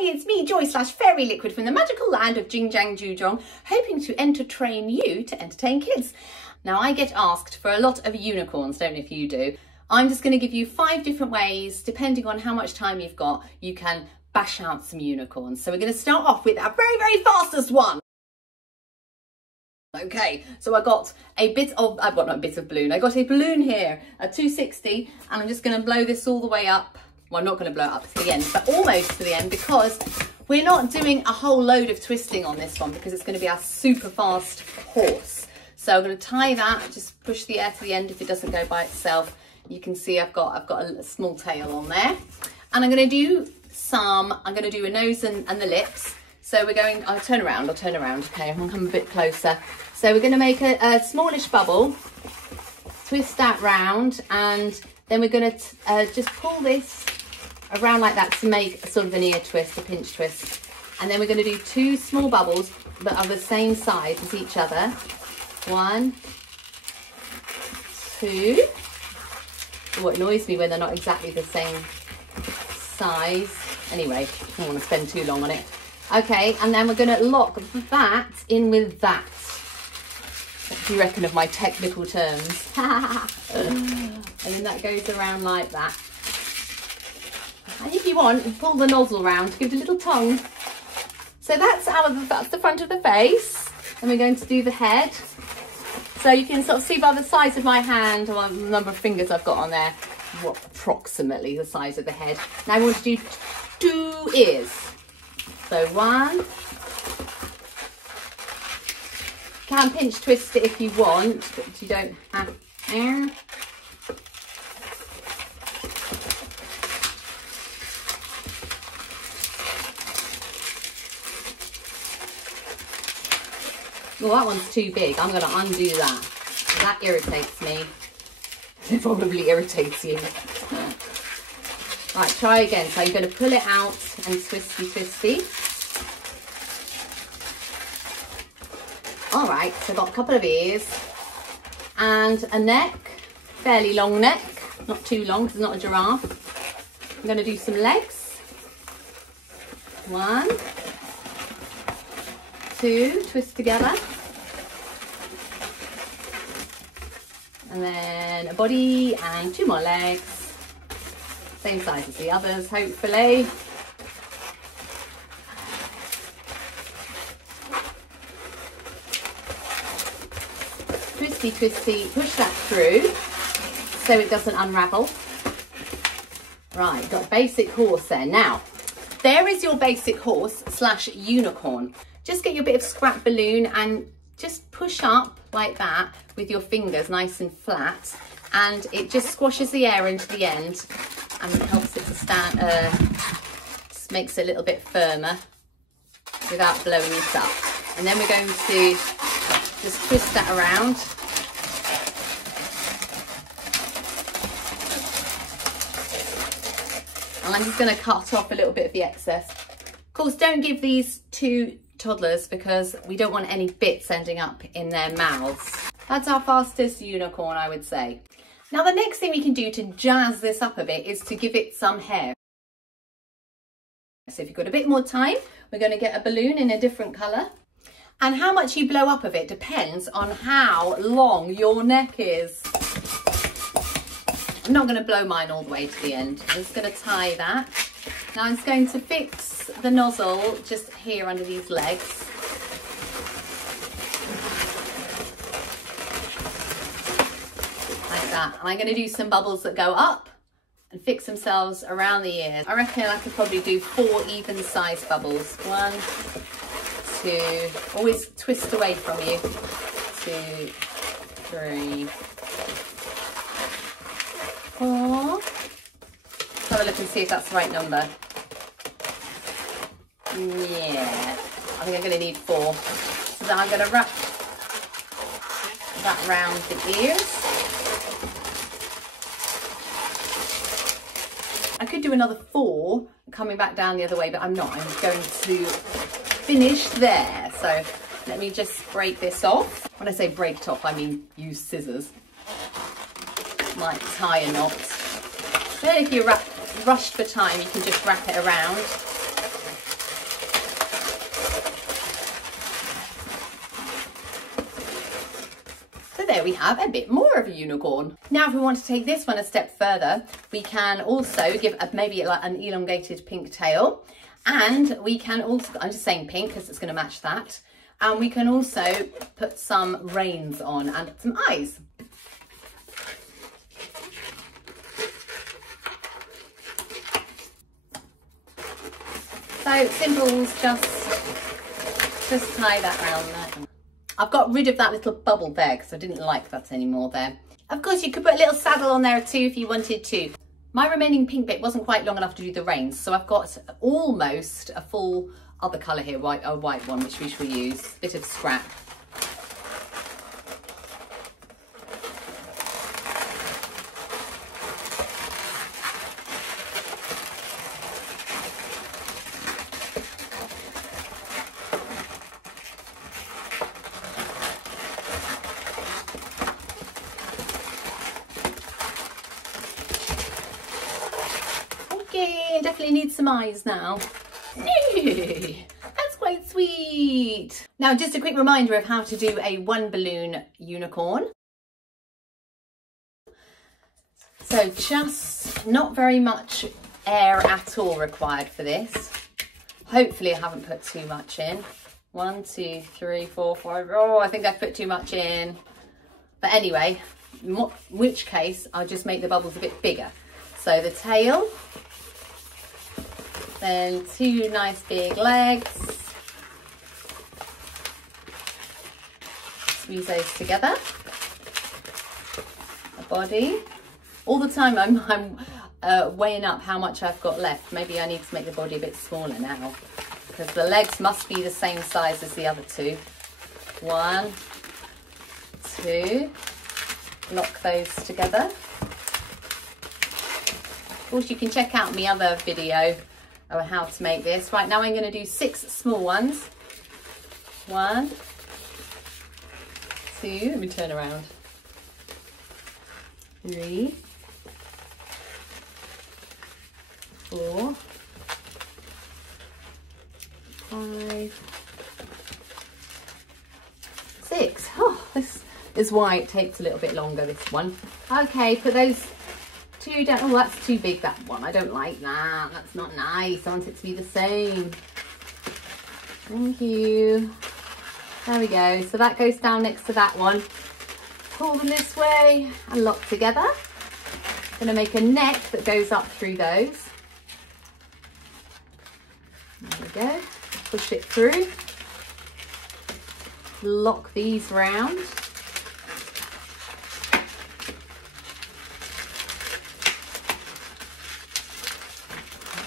morning, it's me, Joy / Fairy Liquid from the magical land of JingJangJooJong, hoping to entertain you to entertain kids. Now, I get asked for a lot of unicorns, don't know if you do. I'm just going to give you 5 different ways, depending on how much time you've got, you can bash out some unicorns. So we're going to start off with our very fastest one. Okay, so I got a bit of, I've got not a bit of balloon, I got a balloon here, a 260, and I'm just going to blow this all the way up. Well, I'm not going to blow it up to the end, but almost to the end, because we're not doing a whole load of twisting on this one because it's going to be our super fast horse. So I'm going to tie that, just push the air to the end if it doesn't go by itself. You can see I've got a small tail on there. And I'm going to do I'm going to do a nose and the lips. So we're going, I'll turn around, okay, I'm going to come a bit closer. So we're going to make a smallish bubble, twist that round, and then we're going to just pull this around like that to make a sort of an ear twist, a pinch twist. And then we're going to do 2 small bubbles, but of the same size as each other. 1, 2. Oh, it annoys me when they're not exactly the same size. Anyway, I don't want to spend too long on it. Okay, and then we're going to lock that in with that. What do you reckon of my technical terms? And then that goes around like that. And if you want, pull the nozzle round to give it a little tongue. So that's the front of the face. And we're going to do the head. So you can sort of see by the size of my hand, or the number of fingers I've got on there, what approximately the size of the head. Now I want to do 2 ears. So 1. You can pinch twist it if you want, but you don't have to. Well, that one's too big. I'm going to undo that. That irritates me. It probably irritates you. Right, try again. So you're going to pull it out and twisty. All right, so I've got a couple of ears and a neck, fairly long neck, not too long because it's not a giraffe. I'm going to do some legs. 1, 2, twist together. And then a body and 2 more legs. Same size as the others, hopefully. Twisty, push that through so it doesn't unravel. Right, got a basic horse there. Now, there is your basic horse / unicorn. Just get your bit of scrap balloon and just push up like that with your fingers nice and flat, and it just squashes the air into the end and helps it to stand, just makes it a little bit firmer without blowing it up. And then we're going to just twist that around. And I'm just going to cut off a little bit of the excess. Of course, don't give these to toddlers because we don't want any bits ending up in their mouths. That's our fastest unicorn, I would say. Now, the next thing we can do to jazz this up a bit is to give it some hair. So if you've got a bit more time, we're going to get a balloon in a different colour. And how much you blow up of it depends on how long your neck is. I'm not going to blow mine all the way to the end. I'm just going to tie that. Now I'm just going to fix the nozzle just here under these legs. Like that. And I'm going to do some bubbles that go up and fix themselves around the ears. I reckon I could probably do 4 even size bubbles. 1, 2, always twist away from you. 2, 3, 4. Let's have a look and see if that's the right number. Yeah, I think I'm going to need 4. So then I'm going to wrap that round the ears. I could do another 4 coming back down the other way, but I'm not. I'm going to finish there. So let me just break this off. When I say break it off, I mean use scissors. Might tie a knot. Then if you're rushed for time, you can just wrap it around. there we have a bit more of a unicorn. Now if we want to take this one a step further, we can also give maybe like an elongated pink tail, and we can also, I'm just saying pink because it's going to match that, and we can also put some reins on and some eyes. So simples, just tie that around there. I've got rid of that little bubble there because I didn't like that anymore there. Of course you could put a little saddle on there too if you wanted to. My remaining pink bit wasn't quite long enough to do the reins, so I've got almost a full other colour here, a white one, which we shall use. Bit of scrap. Okay, definitely need some eyes now. That's quite sweet. Now, just a quick reminder of how to do a one balloon unicorn. So just not very much air at all required for this. Hopefully I haven't put too much in. 1, 2, 3, 4, 5. Oh, I think I've put too much in. But anyway, in which case I'll just make the bubbles a bit bigger. So the tail, then 2 nice big legs. Squeeze those together. A body. All the time I'm weighing up how much I've got left. Maybe I need to make the body a bit smaller now, because the legs must be the same size as the other 2. 1, 2. Lock those together. Of course, you can check out my other video of how to make this. Right, now I'm going to do 6 small ones. 1, 2, let me turn around. 3, 4, 5, 6. Oh, this is why it takes a little bit longer, this one. Okay, put those 2 down. Oh, that's too big, that one. I don't like that. That's not nice. I want it to be the same. Thank you. There we go. So that goes down next to that one. Pull them this way and lock together. I'm going to make a neck that goes up through those. There we go. Push it through. Lock these round.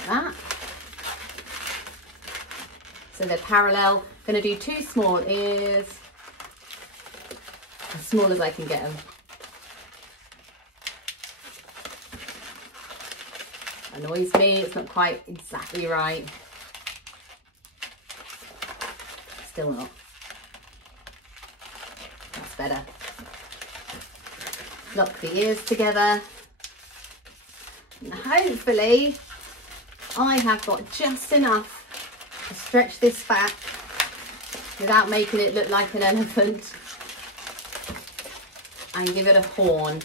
That. So they're parallel. Going to do 2 small ears, as small as I can get them. Annoys me, it's not quite exactly right. Still not. That's better. Lock the ears together. And hopefully I have got just enough to stretch this back without making it look like an elephant, and give it a horn.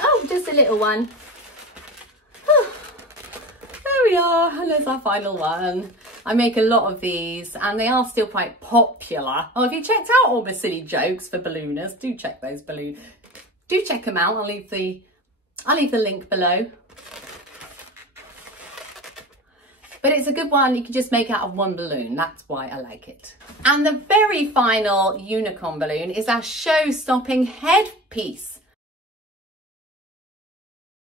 Oh, just a little one. Oh, there we are, and there's our final one. I make a lot of these and they are still quite popular. Oh, if you checked out all my silly jokes for ballooners, do check those do check them out. I'll leave the link below. But it's a good one. You can just make out of one balloon. That's why I like it. And the very final unicorn balloon is our show-stopping headpiece.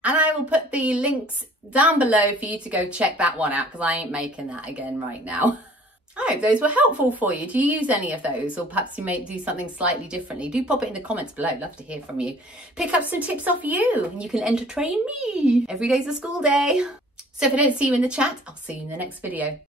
And I will put the links down below for you to go check that one out, because I ain't making that again right now. I hope those were helpful for you. Do you use any of those? Or perhaps you may do something slightly differently. Do pop it in the comments below. Love to hear from you. Pick up some tips off you and you can entertain me. Every day's a school day. So if I don't see you in the chat, I'll see you in the next video.